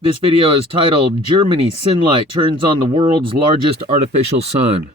This video is titled, Germany Synlite turns on the world's largest artificial sun.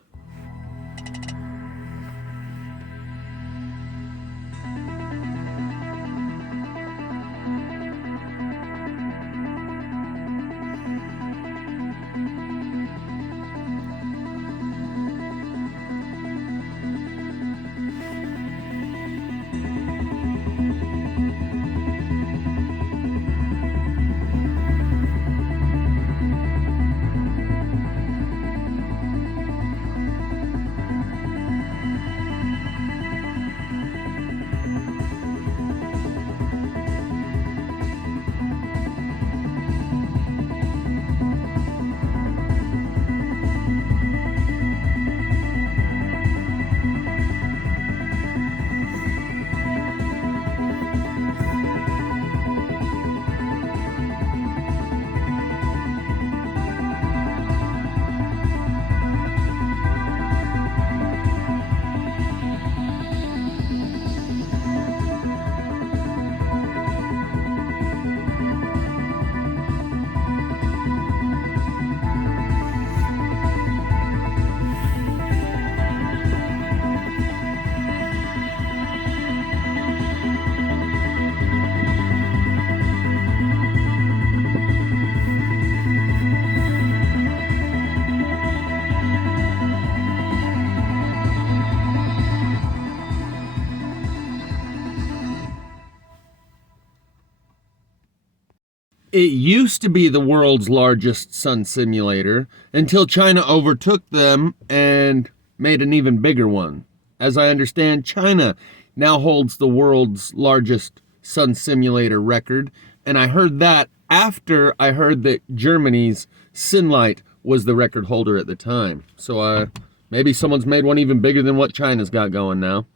It used to be the world's largest sun simulator until China overtook them and made an even bigger one. As I understand, China now holds the world's largest sun simulator record, and I heard that after I heard that Germany's Synlite was the record holder at the time. So maybe someone's made one even bigger than what China's got going now.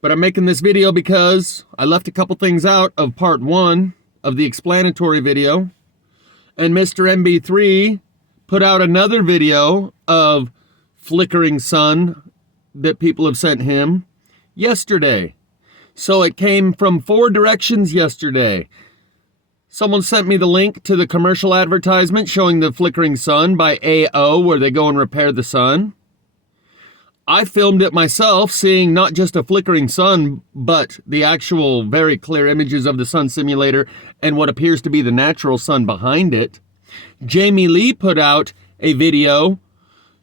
But I'm making this video because I left a couple things out of part 1 of the explanatory video, and Mr. MB3 put out another video of Flickering Sun that people have sent him yesterday. So it came from 4 directions yesterday. Someone sent me the link to the commercial advertisement showing the Flickering Sun by AO, where they go and repair the sun. I filmed it myself, seeing not just a flickering sun, but the actual very clear images of the sun simulator and what appears to be the natural sun behind it. Jamie Lee put out a video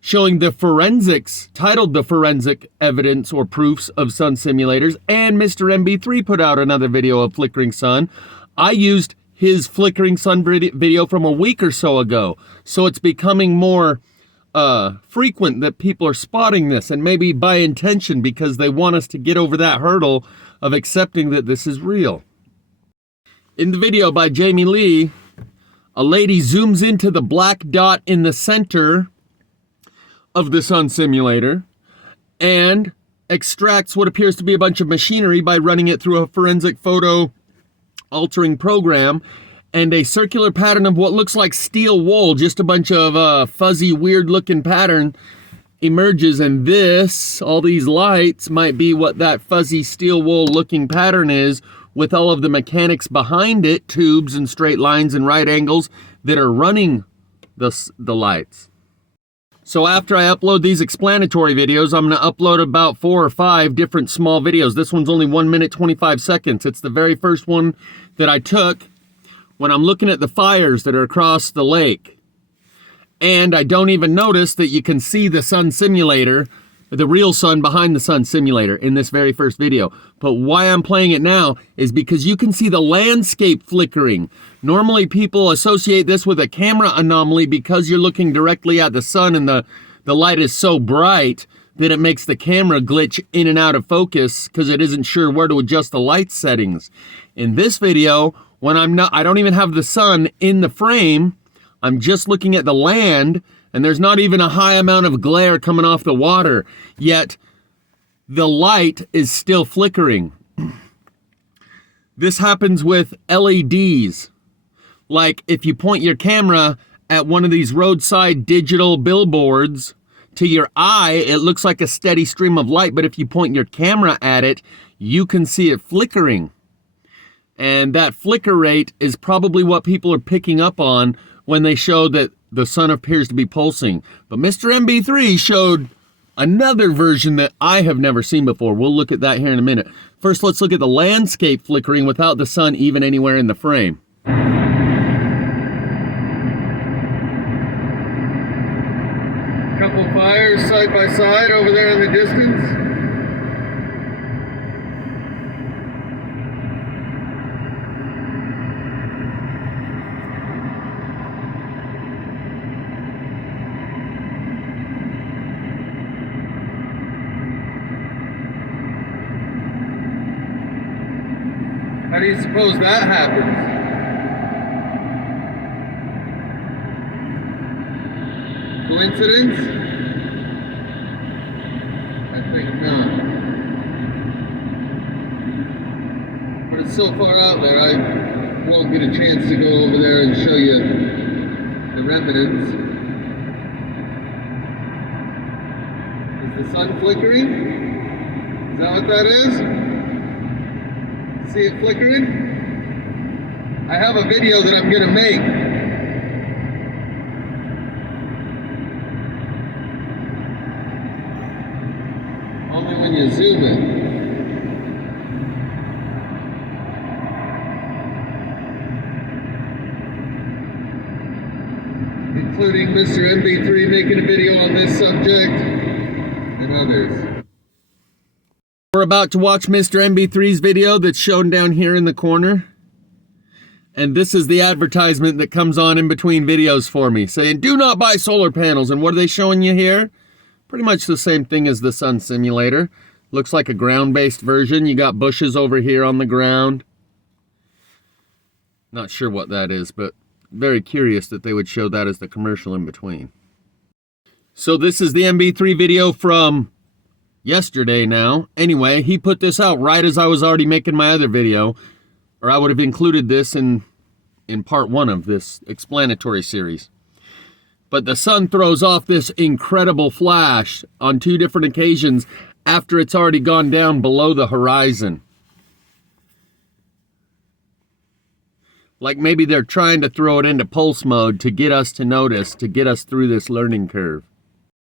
showing the forensics, titled The Forensic Evidence or Proofs of Sun Simulators, and Mr. MB3 put out another video of Flickering Sun. I used his Flickering Sun video from a week or so ago, so it's becoming more frequent that people are spotting this, and maybe by intention, because they want us to get over that hurdle of accepting that this is real. In the video by Jamie Lee, a lady zooms into the black dot in the center of the sun simulator and extracts what appears to be a bunch of machinery by running it through a forensic photo altering program, and a circular pattern of what looks like steel wool, just a bunch of fuzzy, weird-looking pattern emerges, and this, all these lights, might be what that fuzzy steel wool-looking pattern is, with all of the mechanics behind it, tubes and straight lines and right angles, that are running the lights. So after I upload these explanatory videos, I'm going to upload about 4 or 5 different small videos. This one's only 1 minute, 25 seconds. It's the very first one that I took when I'm looking at the fires that are across the lake. And I don't even notice that you can see the sun simulator, the real sun behind the sun simulator in this very first video. But why I'm playing it now is because you can see the landscape flickering. Normally people associate this with a camera anomaly because you're looking directly at the sun and the light is so bright that it makes the camera glitch in and out of focus because it isn't sure where to adjust the light settings. In this video, when I don't even have the sun in the frame, I'm just looking at the land, and there's not even a high amount of glare coming off the water, yet the light is still flickering. This happens with LEDs. Like if you point your camera at one of these roadside digital billboards, to your eye, it looks like a steady stream of light, but if you point your camera at it, you can see it flickering. And that flicker rate is probably what people are picking up on when they show that the sun appears to be pulsing. But Mr. MB3 showed another version that I have never seen before. We'll look at that here in a minute. First, let's look at the landscape flickering without the sun even anywhere in the frame. Couple fires side by side over there in the distance. How do you suppose that happens? Coincidence? I think not. But it's so far out there, I won't get a chance to go over there and show you the remnants. Is the sun flickering? Is that what that is? See it flickering? I have a video that I'm gonna make. Only when you zoom it. Including Mr. MB3 making a video on this subject and others. We're about to watch Mr. MB3's video that's shown down here in the corner. And this is the advertisement that comes on in between videos for me, saying, do not buy solar panels. And what are they showing you here? Pretty much the same thing as the sun simulator. Looks like a ground-based version. You got bushes over here on the ground. Not sure what that is, but very curious that they would show that as the commercial in between. So this is the MB3 video from yesterday now. Anyway, he put this out right as I was already making my other video, or I would have included this in part one of this explanatory series. But the sun throws off this incredible flash on two different occasions after it's already gone down below the horizon. Like maybe they're trying to throw it into pulse mode to get us to notice, to get us through this learning curve.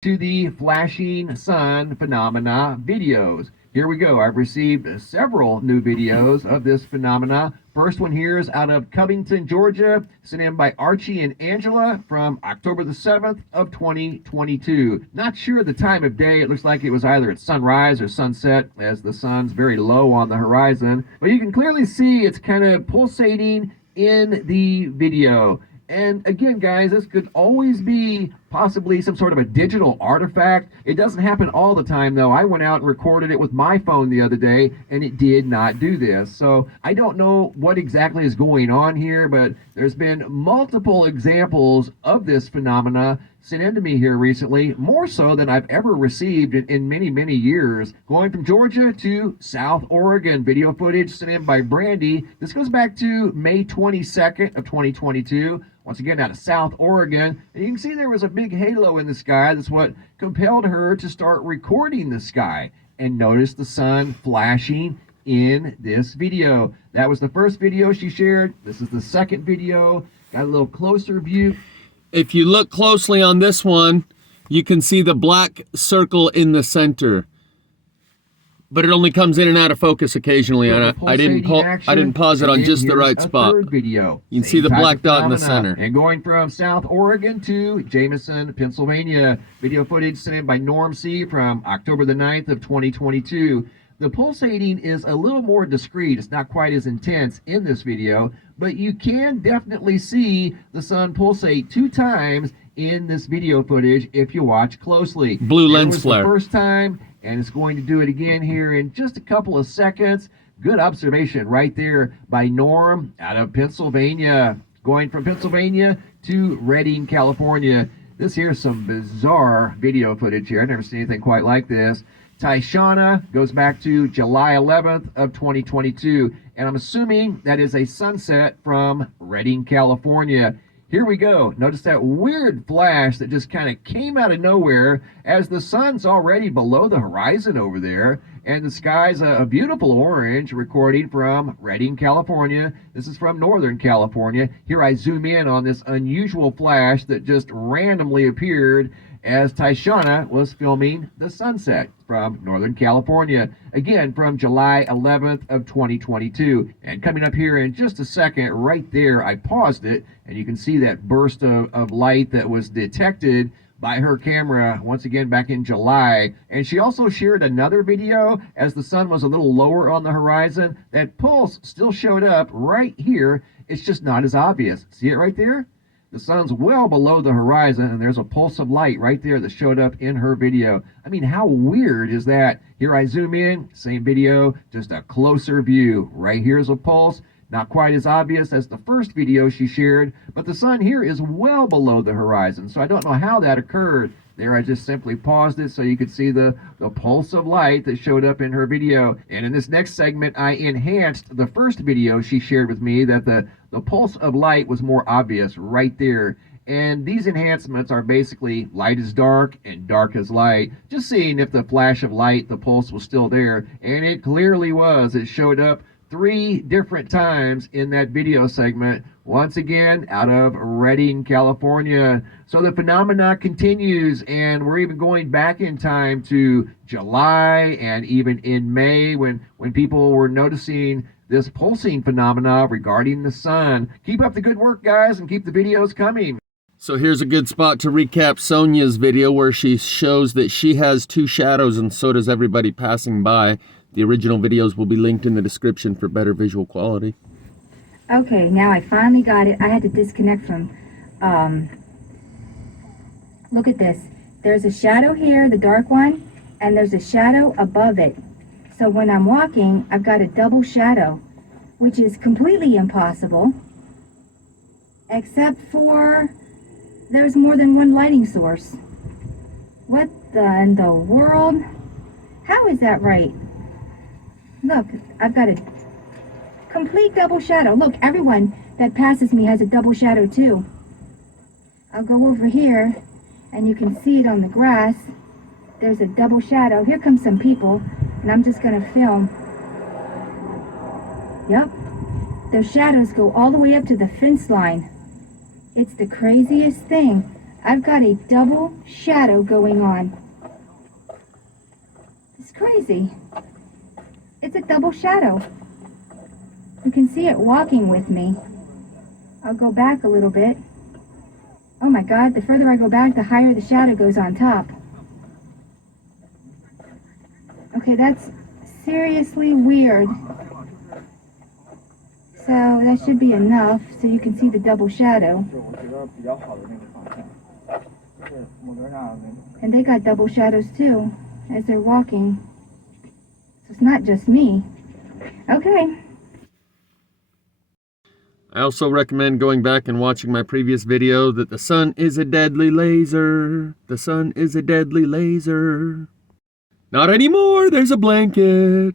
To the flashing sun phenomena videos. Here we go. I've received several new videos of this phenomena. First one here is out of Covington, Georgia, sent in by Archie and Angela from October the 7th of 2022. Not sure the time of day. It looks like it was either at sunrise or sunset as the sun's very low on the horizon. But you can clearly see it's kind of pulsating in the video. And again, guys, this could always be possibly some sort of a digital artifact. It doesn't happen all the time, though. I went out and recorded it with my phone the other day, and it did not do this. So I don't know what exactly is going on here, but there's been multiple examples of this phenomena sent in to me here recently, more so than I've ever received in many, many years. Going from Georgia to South Oregon, video footage sent in by Brandy. This goes back to May 22nd of 2022. Once again, out of South Oregon. And you can see there was a big halo in the sky. That's what compelled her to start recording the sky. And notice the sun flashing in this video. That was the first video she shared. This is the second video. Got a little closer view. If you look closely on this one, you can see the black circle in the center. But it only comes in and out of focus occasionally, and I didn't pause it on just the right spot. Video. You can see the black dot in the center. And going from South Oregon to Jameson, Pennsylvania. Video footage sent in by Norm C. from October the 9th of 2022. The pulsating is a little more discreet. It's not quite as intense in this video, but you can definitely see the sun pulsate 2 times in this video footage if you watch closely. Blue lens flare. The first time, and it's going to do it again here in just a couple of seconds. Good observation right there by Norm out of Pennsylvania. Going from Pennsylvania to Redding, California. This here's some bizarre video footage here. I've never seen anything quite like this. Tyshana goes back to July 11th of 2022. And I'm assuming that is a sunset from Redding, California. Here we go. Notice that weird flash that just kind of came out of nowhere as the sun's already below the horizon over there. And the sky's a beautiful orange, recording from Redding, California. This is from Northern California. Here I zoom in on this unusual flash that just randomly appeared as Tyshana was filming the sunset from Northern California, again from July 11th of 2022. And coming up here in just a second, right there, I paused it, and you can see that burst of light that was detected by her camera once again back in July. And she also shared another video as the sun was a little lower on the horizon. That pulse still showed up right here. It's just not as obvious. See it right there? The sun's well below the horizon, and there's a pulse of light right there that showed up in her video. I mean, how weird is that? Here I zoom in, same video, just a closer view. Right here's a pulse, not quite as obvious as the first video she shared, but the sun here is well below the horizon, so I don't know how that occurred. There I just simply paused it so you could see the pulse of light that showed up in her video. And in this next segment, I enhanced the first video she shared with me that the pulse of light was more obvious right there. And these enhancements are basically light is dark and dark is light. Just seeing if the flash of light, the pulse was still there. And it clearly was. It showed up 3 different times in that video segment, once again out of Redding, California. So the phenomena continues, and we're even going back in time to July and even in May when people were noticing this pulsing phenomena regarding the sun. Keep up the good work, guys, and keep the videos coming. So here's a good spot to recap Sonia's video where she shows that she has 2 shadows and so does everybody passing by. The original videos will be linked in the description for better visual quality. Okay, now I finally got it. I had to disconnect from, look at this. There's a shadow here, the dark one, and there's a shadow above it. So when I'm walking, I've got a double shadow, which is completely impossible, except for there's more than one lighting source. What in the world? How is that right? Look, I've got a complete double shadow. Look, everyone that passes me has a double shadow too. I'll go over here and you can see it on the grass. There's a double shadow. Here come some people, and I'm just going to film. Yep. Their shadows go all the way up to the fence line. It's the craziest thing. I've got a double shadow going on. It's crazy. It's a double shadow. You can see it walking with me. I'll go back a little bit. Oh my God, the further I go back, the higher the shadow goes on top. Okay, that's seriously weird. So that should be enough so you can see the double shadow. And they got double shadows too as they're walking. So it's not just me. Okay. I also recommend going back and watching my previous video that the sun is a deadly laser. The sun is a deadly laser. Not anymore, there's a blanket.